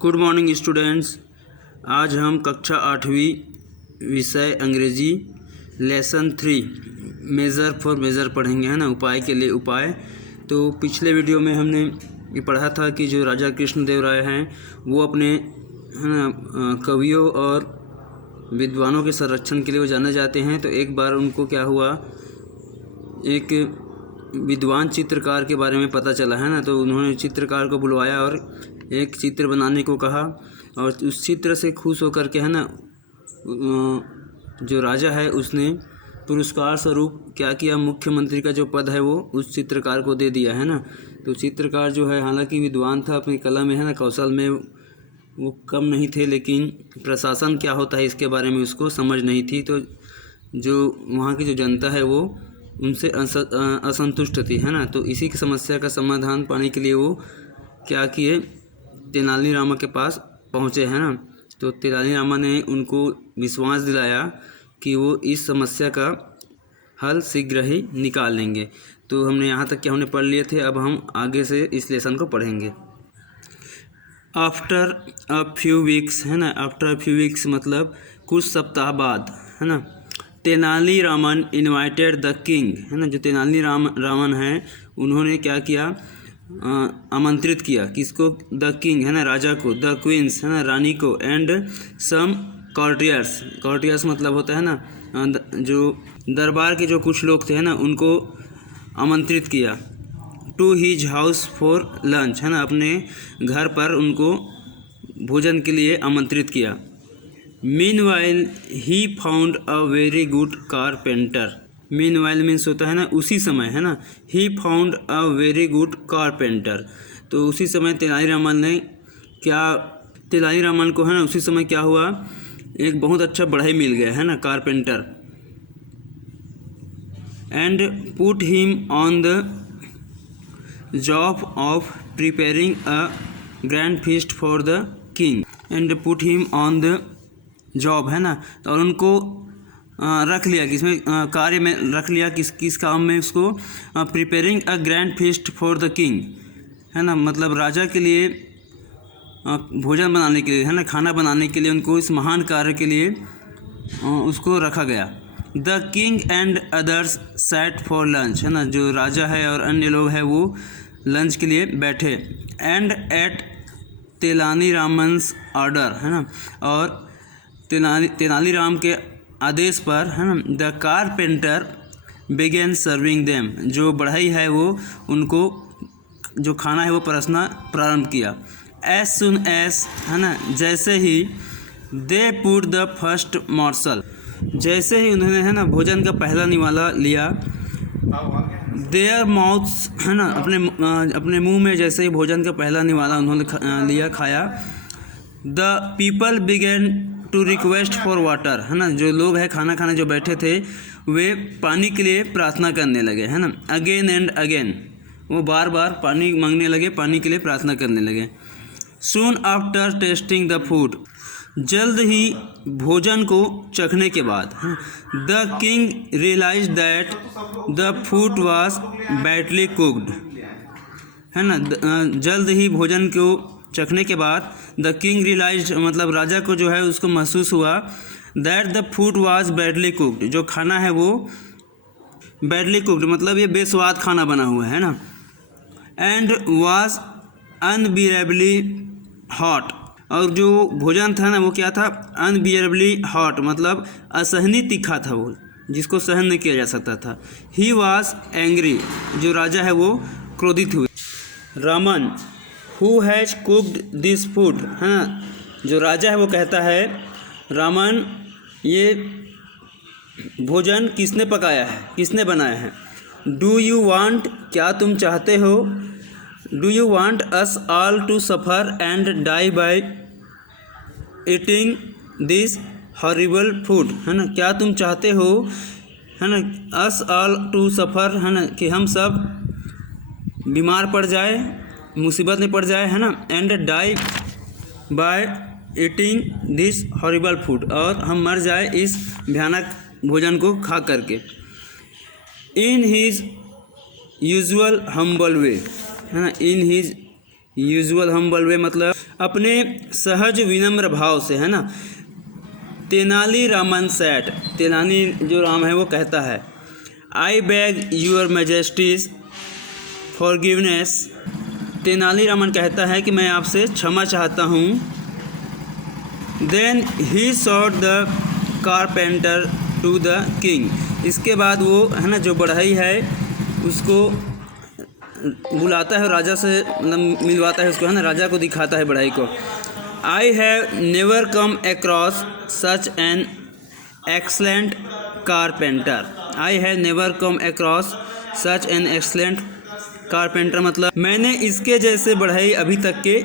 Good morning students. आज हम कक्षा 8वीं विषय अंग्रेजी लेसन 3 मेज़र फॉर मेज़र पढ़ेंगे, है ना। उपाय के लिए उपाय। तो पिछले वीडियो में हमने ये पढ़ा था कि जो राजा कृष्णदेव राय हैं वो अपने, है ना, कवियों और विद्वानों के संरक्षण के लिए वो जाने जाते हैं। तो एक बार उनको क्या हुआ, एक विद्वान चित्रकार के बारे में पता चला, है ना। तो उन्होंने चित्रकार को बुलवाया और एक चित्र बनाने को कहा और उस चित्र से खुश होकर के, है ना, जो राजा है उसने पुरस्कार स्वरूप क्या किया, मुख्यमंत्री का जो पद है वो उस चित्रकार को दे दिया, है ना। तो चित्रकार जो है हालांकि विद्वान था अपनी कला में, है ना, कौशल में वो कम नहीं थे, लेकिन प्रशासन क्या होता है इसके बारे में उसको समझ नहीं थी। तो जो वहाँ की जो जनता है वो उनसे असंतुष्ट थी, है ना। तो इसी की समस्या का समाधान पाने के लिए वो क्या किए, तेनालीरामा के पास पहुँचे, है ना। तो तेनालीरामा ने उनको विश्वास दिलाया कि वो इस समस्या का हल शीघ्र ही निकाल लेंगे। तो हमने यहाँ तक क्या हमने पढ़ लिए थे, अब हम आगे से इस लेसन को पढ़ेंगे। आफ्टर अ फ्यू वीक्स, है ना। आफ्टर अ फ्यू वीक्स मतलब कुछ सप्ताह बाद, है ना। तेनालीरामन इनवाइटेड द किंग, है ना। जो तेनालीरामन है उन्होंने क्या किया, आमंत्रित किया किसको, द किंग, है ना, राजा को, द क्वींस, है ना, रानी को, एंड सम कॉर्टियर्स। कॉर्टियर्स मतलब होता है ना, जो दरबार के जो कुछ लोग थे, है ना, उनको आमंत्रित किया। To his house for lunch, है ना, अपने घर पर उनको भोजन के लिए आमंत्रित किया। Meanwhile he found a very good carpenter. Meanwhile means होता है ना उसी समय, है ना। He found a very good carpenter. तो उसी समय तेनालीरामन को, है ना, उसी समय क्या हुआ, एक बहुत अच्छा बढ़ई मिल गया, है ना, carpenter. And put him on the job of preparing a grand feast for the king. And put him on the job, है ना। तो और उनको रख लिया किसमें, कार्य में रख लिया, किस काम में, उसको preparing a grand feast for the king, है ना। मतलब राजा के लिए भोजन बनाने के लिए, है ना, खाना बनाने के लिए उनको इस महान कार्य के लिए उसको रखा गया। The king and others sat for lunch, है ना। जो राजा है और अन्य लोग हैं वो लंच के लिए बैठे। एंड एट तेनालीरामन्स ऑर्डर, है ना, और तेनालीराम के आदेश पर, है ना, the carpenter began serving them. जो बढ़ई है वो उनको जो खाना है वो परसना प्रारंभ किया। एज सुन एज, है ना, जैसे ही they put the first morsel, जैसे ही उन्होंने, है ना, भोजन का पहला निवाला लिया। देयर माउथ्स, है ना, अपने मुंह में जैसे ही भोजन का पहला निवाला उन्होंने लिया, खाया। The people began to request for water, है ना। जो लोग हैं खाना खाने जो बैठे थे वे पानी के लिए प्रार्थना करने लगे, है ना। अगेन एंड अगेन, वो बार बार पानी मांगने लगे, पानी के लिए प्रार्थना करने लगे। Soon after tasting the food, जल्द ही भोजन को चखने के बाद, the king realise that the food was badly cooked, है ना। जल्द ही भोजन को चखने के बाद द किंग रियलाइज मतलब राजा को जो है उसको महसूस हुआ, that the food was badly cooked, जो खाना है वो बैडली कुक्ड मतलब ये बेस्वाद खाना बना हुआ है ना। एंड वाज अनबियरेबली हॉट, और जो भोजन था ना वो क्या था, अनबियरेबली हॉट मतलब असहनीय तीखा था, वो जिसको सहन नहीं किया जा सकता था। ही वाज एंग्री, जो राजा है वो क्रोधित हुए। Raman who has cooked this food, है ना, जो राजा है वो कहता है, रामन ये भोजन किसने पकाया है, किसने बनाया है। डू यू वांट, क्या तुम चाहते हो, do you want us all to suffer and die by eating this horrible food, है ना। क्या तुम चाहते हो, है ना, अस ऑल टू सफ़र, है ना, कि हम सब बीमार पड़ जाए, मुसीबत में पड़ जाए, है ना। And die by eating this horrible food, और हम मर जाए इस भयानक भोजन को खा करके। इन हीज यूजुअल हम्बल वे, है ना। इन हीज यूजुअल हम्बल वे मतलब अपने सहज विनम्र भाव से, है ना। तेनालीरामन सेट, तेनाली जो राम है वो कहता है, I beg your majesty's forgiveness. Tenali Raman कहता है कि मैं आपसे क्षमा चाहता हूँ। Then he sought the carpenter to the king. इसके बाद वो, है ना, जो बढ़ई है उसको बुलाता है, राजा से मतलब मिलवाता है उसको, है ना, राजा को दिखाता है बढ़ई को। I have never come across such an excellent carpenter. I have never come across such an excellent carpenter, मतलब मैंने इसके जैसे बढ़ई अभी तक के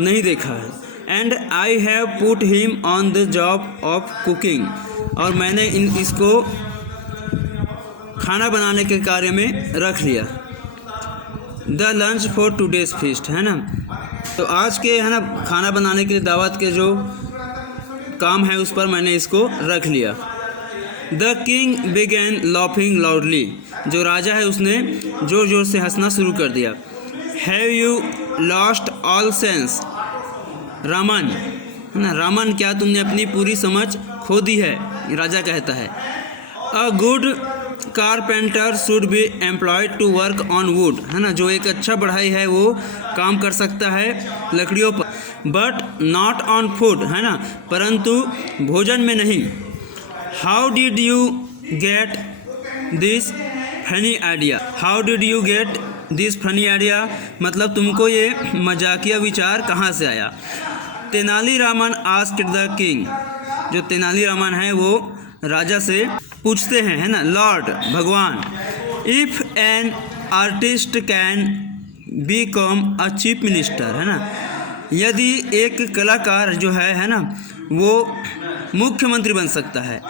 नहीं देखा है। And I have put him on the job of cooking, और मैंने इसको खाना बनाने के कार्य में रख लिया। The lunch for today's feast, है ना, तो आज के, है ना, खाना बनाने के लिए दावत के जो काम है उस पर मैंने इसको रख लिया। The king began laughing loudly. जो राजा है उसने ज़ोर ज़ोर से हंसना शुरू कर दिया। Have you lost all sense Raman, है ना, रामन क्या तुमने अपनी पूरी समझ खो दी है, राजा कहता है। A good carpenter should be employed to work on wood, है ना, जो एक अच्छा बढ़ई है वो काम कर सकता है लकड़ियों पर, बट नॉट ऑन फूड, है ना, परंतु भोजन में नहीं। How did you get this funny idea, how did you get this funny idea, मतलब तुमको ये मजाकिया विचार कहाँ से आया। Tenali Raman asked the king. जो तेनालीरामन है वो राजा से पूछते हैं, है ना, लॉर्ड भगवान, if an artist can become a chief minister, है ना, यदि एक कलाकार जो है ना, वो मुख्यमंत्री बन सकता है।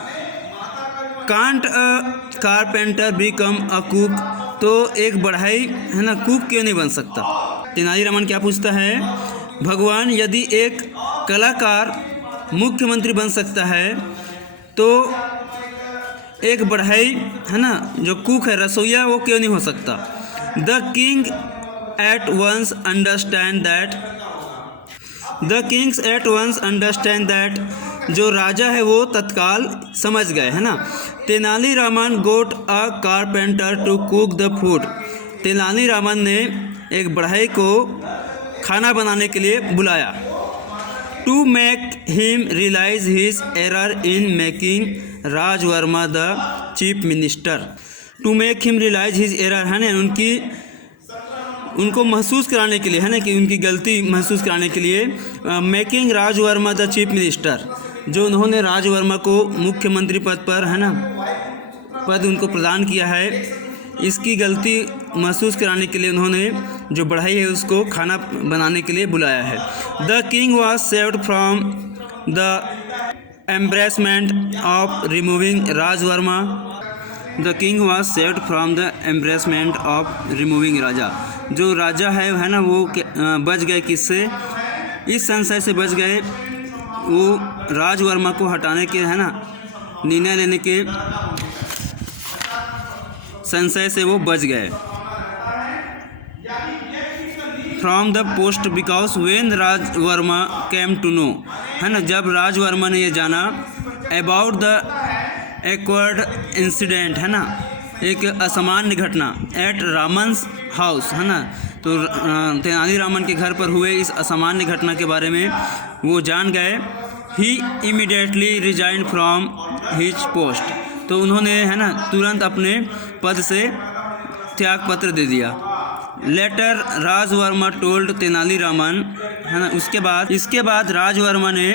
Can't a carpenter become a cook, तो एक बढ़ई, है ना, कुक क्यों नहीं बन सकता। तेनालीरामन क्या पूछता है, भगवान यदि एक कलाकार मुख्यमंत्री बन सकता है तो एक बढ़ई, है ना, जो कुक है, रसोईया, वो क्यों नहीं हो सकता। The king at once understand that, the kings at once understand that, जो राजा है वो तत्काल समझ गए, है ना। Tenaliraman got a carpenter to cook the food. Tenaliraman ने एक बढ़ई को खाना बनाने के लिए बुलाया। To make him realise his error in making Rajvarma the chief minister. To make him realise his error, है ना, उनको महसूस कराने के लिए, है ना, कि उनकी गलती महसूस कराने के लिए। Making Rajvarma the chief minister, जो उन्होंने राजवर्मा को मुख्यमंत्री पद पर, है ना, पद उनको प्रदान किया है, इसकी गलती महसूस कराने के लिए उन्होंने जो बढ़ई है उसको खाना बनाने के लिए बुलाया है। The king was saved from the embarrassment of removing Rajvarma. The king was saved from the embarrassment of removing raja. जो राजा है ना, वो बच गए किससे, इस संशय से बच गए, वो राजवर्मा को हटाने के, है ना, निर्णय लेने के संशय से वो बच गए। From the post because when Rajvarma came to know, है ना, जब राजवर्मा ने ये जाना अबाउट द एक्वर्ड इंसिडेंट, है ना, एक असामान्य घटना, एट रामन्स हाउस, है ना, तो तेनालीरामन के घर पर हुए इस असामान्य घटना के बारे में वो जान गए। He immediately resign from his post, तो उन्होंने, है ना, तुरंत अपने पद से त्यागपत्र दे दिया। लेटर राजवर्मा टोल्ड तेनालीरामन, है ना, इसके बाद राजवर्मा ने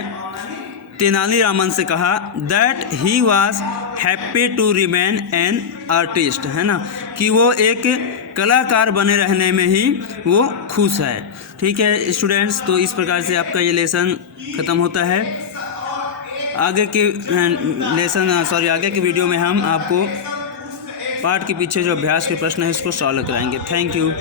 तेनालीरामन से कहा that he was happy to remain an artist, है ना, कि वो एक कलाकार बने रहने में ही वो खुश है। ठीक है स्टूडेंट्स, तो इस प्रकार से आपका ये लेसन ख़त्म होता है। आगे के वीडियो में हम आपको पाठ के पीछे जो अभ्यास के प्रश्न है इसको सॉल्व कराएंगे। Thank you.